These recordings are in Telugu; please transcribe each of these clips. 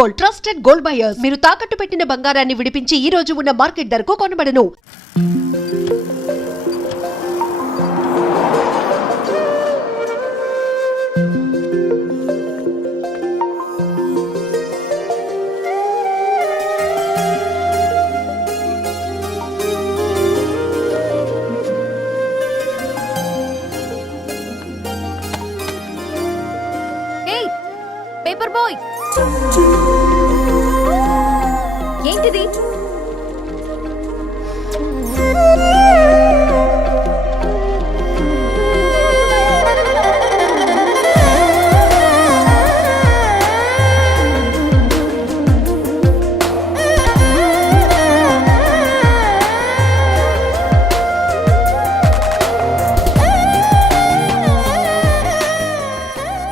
Gold, trusted gold buyers. మీరు తాకట్టు పెట్టిన బంగారాన్ని విడిపించి ఈ రోజు ఉన్న మార్కెట్ ధరకు కొనబడను. పేపర్ బాయ్, ఏంటిది?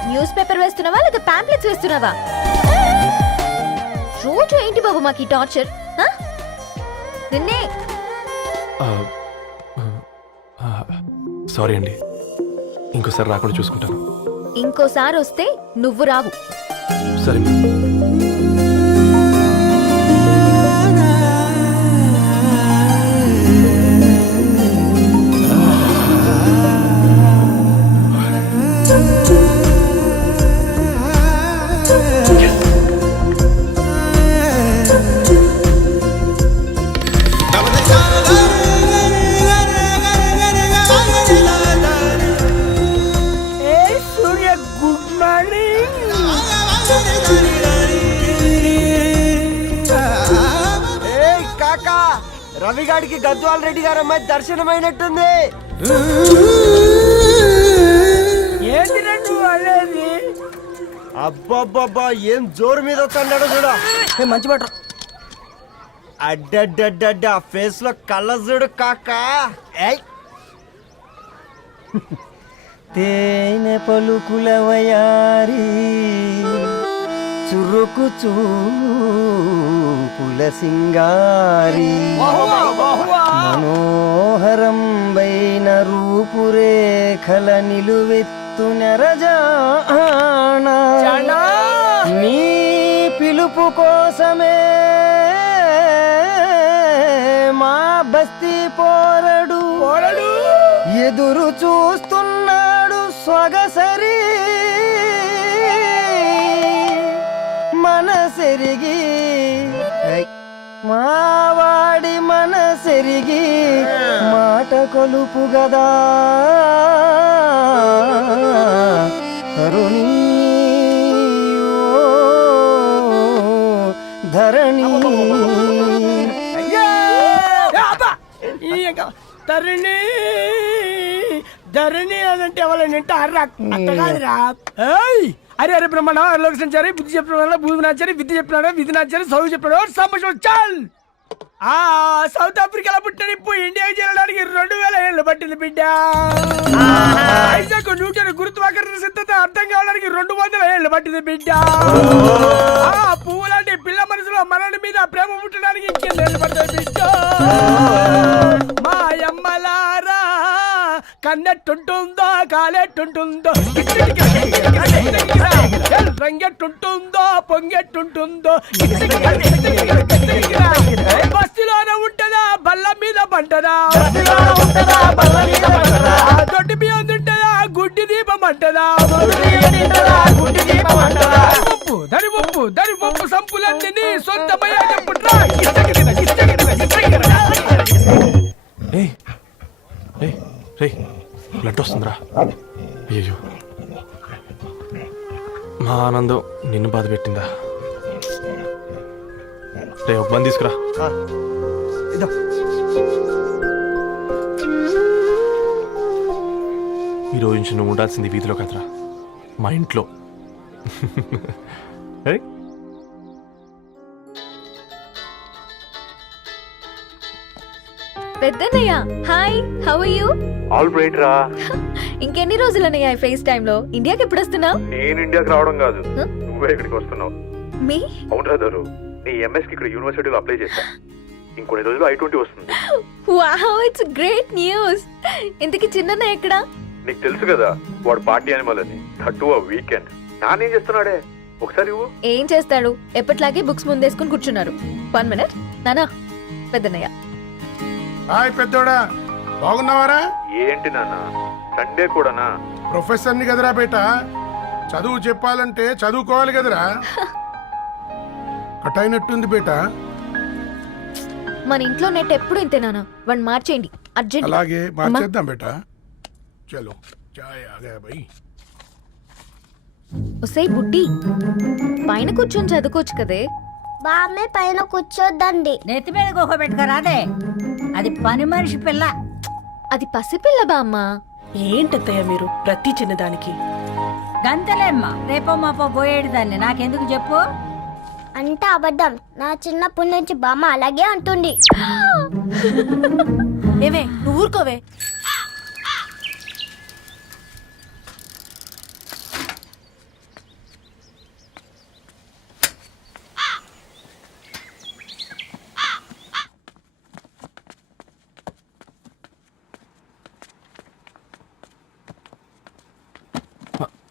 న్యూస్ పేపర్ వేస్తున్నావా లేదా పాంప్లెట్స్ వేస్తున్నావా? రోజు ఏంటి బాబు మాకు ఈ టార్చర్? నిన్నే సారీ అండి, ఇంకోసారి రాకుండా చూసుకుంటాను. ఇంకోసారి వస్తే నువ్వు రావు. సరే. రవిగాడికి గద్వాల్ రెడ్డి గారు అమ్మాయి దర్శనమైనట్టుంది. ఏంటి రెండు అనేది? అబ్బబ్బబ్బా, ఏం జోరు మీద వస్తున్నాడో చూడ. మంచి బట్ట అడ్డడ్డడ్డ ఫేస్ లో కళ్ళ చూడు కాకా. తేనె పలుకుల వయారి చురుకు చూపుల సింగారి మనోహరం వైన రూపురేఖల నిలువెత్తు నెరజానా నీ పిలుపు కోసమే మా బస్తీ పోరడు ఎదురు చూస్తున్నాడు స్వగసరి మనసెరిగి మావాడి మనసెరిగి మాట కొలుపు గదా తరుణి ధరణి తరుణి ధరణి అదంటే ఎవరంటే అట్టగాదిరా. అరే అరే బ్రహ్మణ లోక సంచారి బుద్ధి చెప్పిన భూమి నాచారి విద్య చెప్పినాడు విధి నాచారి చదువు చెప్పినాడు సంభాషణ చాల్. సౌత్ ఆఫ్రికాలో పుట్టిన ఇప్పుడు ఇండియాకి చేరడానికి 2000 ఏళ్ళు పట్టింది బిడ్డ. ఐజాక్ న్యూటన్ గురుత్వాకర్షణ సిద్ధత అర్థం కావడానికి 200 ఏళ్ళు పట్టింది బిడ్డ. పువ్వు లాంటి పిల్ల మనసులో మనని మీద ప్రేమ పుట్టడానికి ఇంకేళ్ళు పడుతుంది బిడ్డ. మా అమ్మలారా కన్నెట్టుంటుందో కాలెట్టుంటుందో రంగెట్టుంటుందో పొంగెట్టుంటుందో బస్తిలోనే ఉంటదా బల్ల మీద పంటదా దొడ్డి బియ్యం తింటదా గుడ్డి దీపం అంటదా దరి పప్పు సంపులన్నీ సొంతమయ్యా చెప్పుట్రా. బ్లడ్ వస్తుందిరా. అయ్యో, మా ఆనందం నిన్ను బాధ పెట్టిందా? రే ఒక బంద్ తీసుకురా. ఈరోజు నుంచి నువ్వు ఉండాల్సింది వీధిలో కదరా, మా ఇంట్లో. పెద్దన్నయ్య hi, how are you? All right రా. ఇంకెన్ని రోజులన్నయ్య ఫేస్ టైమ్ లో? ఇండియాకి ఎప్పుడు వస్తున్నావు? నేను ఇండియాకి రావడం కాదు, నువ్వే ఇక్కడికి వస్తున్నావు. మీ అవును రాదారు, నీ ఎంఎస్ కి ఇక్కడ యూనివర్సిటీలో అప్లై చేశా. ఇంకొన్ని రోజులు I-20 వస్తుంది. Wow, it's great news. ఇంతకీ చిన్నన్న ఎక్కడ? నీకు తెలుసు కదా వాడు పార్టీ అనిమల్ అని. థర్టూ వీకెండ్ నానేం చేస్తున్నాడే ఒకసారి ఇవ్వు. ఏం చేస్తాడు, ఎప్పట్లాగే బుక్స్ ముందేసుకుని కూర్చున్నారు. 1 minute. నానా, పెద్దనయ్య. హాయ్ పెద్దోడా, బాగున్నావారా? ఏంటి నాన్న సండే కూడానా? ప్రొఫెసర్ని కదరా బేట, చదువు చెప్పాలంటే చదువుకోవాలి కదరా. కట్ అయినట్టుంది బేట. మన ఇంట్లో నెట్ ఎప్పుడు ఇంతే నానా. వన్ మార్చేయండి అర్జెంట్. అలాగే మార్చేద్దాం బేట. చలో చాయ్ ఆగా భయ్. ఒసే బుడ్డి, పైన కూర్చొని చదువుకోవచ్చు కదే. బామ్మే పైన కూర్చోద్దండి. నెత్తి మీద గుహ పెట్టుకురాదే, అది పని మనిషి పిల్ల. అది పసిపిల్ల బామ్మ. ఏంటత్తయ్య మీరు ప్రతి చిన్నదానికి? గంతలేమ్మా, రేపో మాపో పోయేడు దాన్ని నాకెందుకు చెప్పు. అంటే అబద్ధం. నా చిన్నప్పటి నుంచి బామ్మ అలాగే అంటుంది. ఏవే నువ్వు ఊరుకోవే.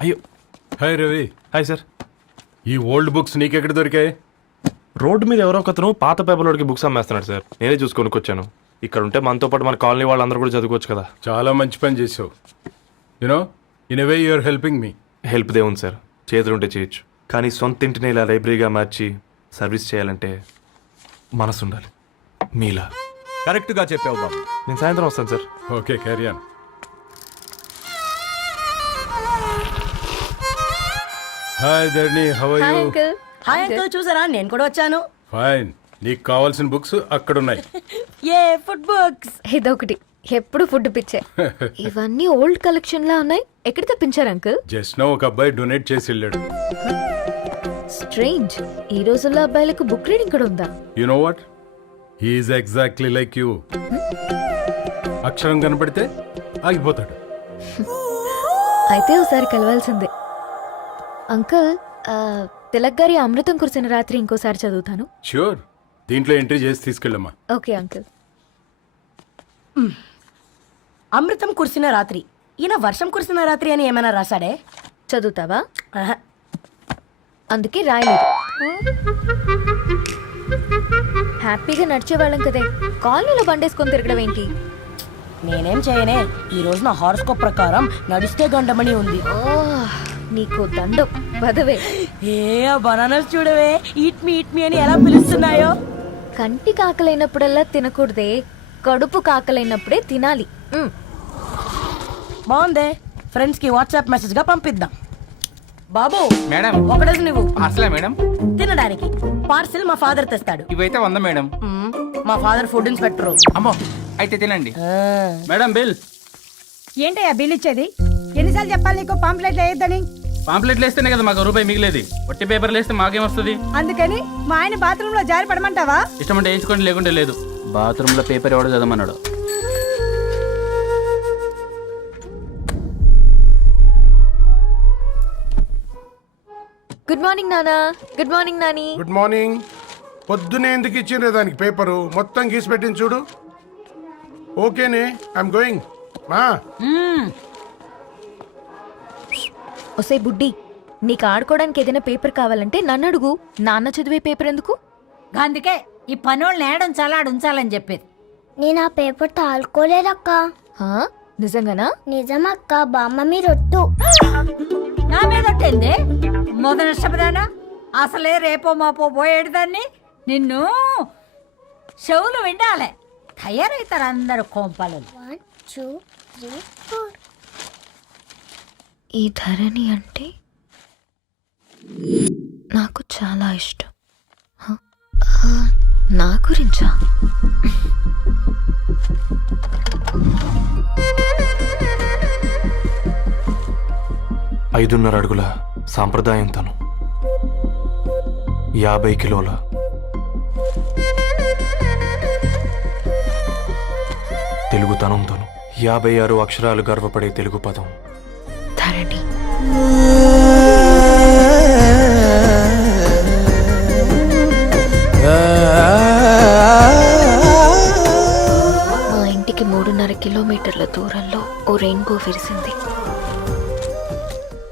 అయ్యో, హాయ్ రవి. Hi sir. ఈ ఓల్డ్ బుక్స్ నీకెక్కడ దొరికాయి? రోడ్డు మీద ఎవరో ఒకతను పాత పేపర్లోకి బుక్స్ అమ్మేస్తున్నాడు సార్. నేనే చూసుకొని వచ్చాను. ఇక్కడ ఉంటే మనతో పాటు మన కాలనీ వాళ్ళందరూ కూడా చదువుకోవచ్చు కదా. చాలా మంచి పని చేసావు. You know in a way you are helping me. Help దేవుంది సార్, చేతులుంటే చేయొచ్చు. కానీ సొంత ఇంటిని ఇలా లైబ్రరీగా మార్చి సర్వీస్ చేయాలంటే మనసు ఉండాలి. మీలా. కరెక్ట్గా చెప్పావు బాబు. నేను సాయంత్రం వస్తాను sir. Okay carry on. Hi Dharni, how are hi you? Uncle. Hi uncle, చూసారా నేను కూడా వచ్చాను. ఫైన్. నీకు కావాల్సిన బుక్స్ అక్కడ ఉన్నాయి. ఏ ఫుడ్ బుక్స్? ఇదొకటి, ఎప్పుడు ఫుడ్ పిచ్చే. ఇవన్నీ ఓల్డ్ కలెక్షన్ లా ఉన్నాయి. ఎక్కడ తెప్పించారు అంకుల్? జస్ట్ నో ఒక అబ్బాయి డొనేట్ చేసి వెళ్ళాడు. స్ట్రేంజ్, ఈ రోజుల్లో అబ్బాయిలకు బుక్ రీడింగ్ కూడా ఉందా? You know what, he's exactly like you. అక్షరం కనపడితే ఆగిపోతాడు. అయితే ఒకసారి కలవాల్సిందే. అంకుల్, తిలక్ గారి అమృతం కురిసిన రాత్రి ఇంకోసారి చదువుతాను. ష్యూర్, దీంట్లో ఎంట్రీ చేసి తీసుకెళ్ళమ్మా. Okay uncle. అమృతం కురిసిన రాత్రి. ఈయన వర్షం కురిసిన రాత్రి అని ఏమైనా రాశాడే? చదువుతావా? ఆహా. అందుకే రాయలేదు. హ్యాపీగా నడిచేవాళ్ళం కదే, కాలనీలో బండేసుకొని తిరగడం ఏంటి? నేనేం చేయనే, ఈ రోజు నా హారోస్కోప్ ప్రకారం నడిస్తే గండమని ఉంది. ఓ, నీకు దండం పదవే. ఏ బనానాస్ చూడవే, ఈట్ మీ అని ఎలా పిలుస్తున్నాయో. కంటి కాకలైనప్పుడల్లా తినకూడదే, కడుపు కాకలైనప్పుడే తినాలి. బాగుందే, ఫ్రెండ్స్ కి వాట్సాప్ మెసేజ్ గా పంపిద్దాం. బాబు మేడం ఒకడేసి నువ్వు అసలే మేడం తినడానికి పార్సిల్ మా ఫాదర్ తెస్తాడు. ఇవైతే 100 మేడం. మా ఫాదర్ ఫుడ్ ఇన్స్పెక్టర్. అమ్మో అయితే తినండి మేడం బిల్. ఏంటయ్యా బిల్ ఇచ్చేది? ఎన్నిసార్లు చెప్పాలి నీకు పాంప్లెట్ వేయొద్దని? పాంప్లెట్లు వేస్తేనే కదా మాకు రూపాయి మిగిలేది. వట్టి పేపర్లు వేస్తే మాకేమొస్తుంది? అందుకని మా ఆయన బాత్రూమ్ లో జారి పడమంటావా? ఇష్టం అంటే వేయించుకోండి, లేకుంటే లేదు. బాత్రూంలో పేపర్ ఎవడో చదవమన్నాడు. గుడ్ మార్నింగ్ నానా. Good morning Nani. Good morning. పొద్దునే ఎందుకు ఇచ్చిండ్రే దానికి పేపరు? మొత్తం గీసి పెట్టింది చూడు. ఓకేనే, ఐఎమ్ గోయింగ్. మా ఒసే బుడ్డి, నీకు ఆడుకోవడానికి ఏదైనా పేపర్ కావాలంటే నన్ను అడుగు. నాన్న చదివే పేపర్ ఎందుకు? అందుకే ఈ పనోళ్ళని ఏడుంచాలా ఉంచాలని చెప్పేది. నేను ఆ పేపర్ తాలుకోలేదక్క. హా? నిజంగానా? నిజమక్క, బామ్మ మీరొట్టు. నా మీద ఒట్టేంది మొదటి నష్టపదానా? అసలే రేపో మాపో పోయేడు దాన్ని. నిన్ను చెవులు వినాలే, తయారవుతారు అందరు కోంపాలు. 1 2 3 4. ఈ ధరణి అంటే నాకు చాలా ఇష్టం. హ? నా గురించా? ఐదున్నర అడుగుల సాంప్రదాయం తను, 50 కిలోల తెలుగుతనం తను, 56 అక్షరాలు గర్వపడే తెలుగు పదం ధరణి. మా ఇంటికి 3.5 కిలోమీటర్ల దూరంలో ఓ రెయిన్బో విరిసింది.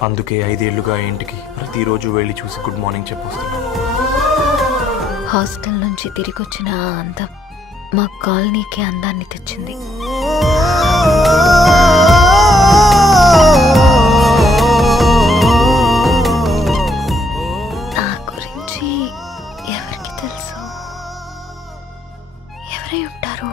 అందుకే 5 ఏళ్లుగా ఇంటికి ప్రతి ప్రతిరోజు వెళ్ళి చూసి గుడ్ మార్నింగ్ చెప్పొస్తున్నాను. హాస్టల్ నుంచి తిరిగి వచ్చిన ఆ అందం మా కాలనీకి అందాన్ని తెచ్చింది. నా గురించి ఎవరికి తెలుసు? ఎవరై ఉంటారు?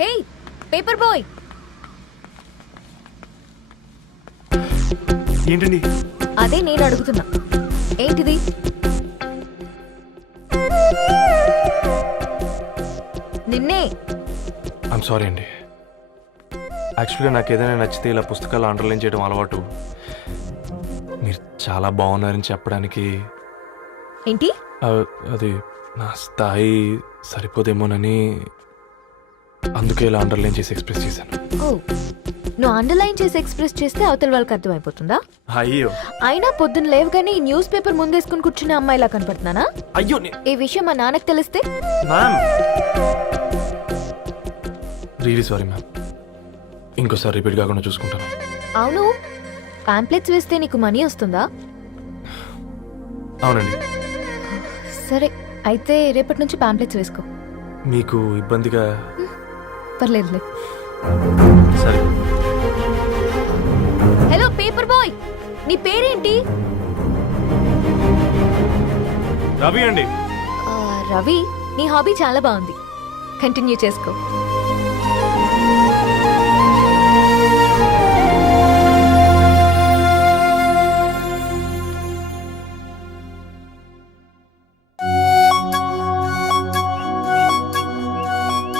హే పేపర్ బాయ్, ఏంటండి? అదే నేను అడుగుతున్నా, ఏంటిది? నిన్నే. ఐమ్ సారీ అండి. యాక్చువల్గా నాకు ఏదైనా నచ్చితే ఇలా పుస్తకాలు అండర్లైన్ చేయడం అలవాటు. మీరు చాలా బాగున్నారని చెప్పడానికి ఏంటి? అది నా స్థాయి సరిపోదేమోనని అందుకే ఇలా అండర్లైన్ చేసి ఎక్స్ప్రెస్ చేశాను. ఓ, నువ్వు అండర్లైన్ చేసి ఎక్స్ప్రెస్ చేస్తే అవతల వాళ్ళకి అర్థమైపోతుందా? అయ్యో అయినా పొద్దున్న లేవగానే ఈ న్యూస్ పేపర్ ముందేసుకుని కూర్చునే అమ్మాయిలా కనపడుతున్నానా? అయ్యో ఈ విషయం మా నాన్నకి తెలిస్తే? Ma'am really sorry ma'am. ఇంకోసారి రిపీట్ కాకుండా చూసుకుంటాను. అవును, పాంప్లెట్స్ వేస్తే నీకు మనీ వస్తుందా? అవునండి. సరే, అయితే రేపటి నుంచి పాంప్లెట్స్ వేసుకో. మీకు ఇబ్బందిగా? పర్లేదులే. సరే. హలో పేపర్ బాయ్, నీ పేరేంటి? రవి అండి. రవి, నీ హాబీ చాలా బాగుంది, కంటిన్యూ చేసుకో.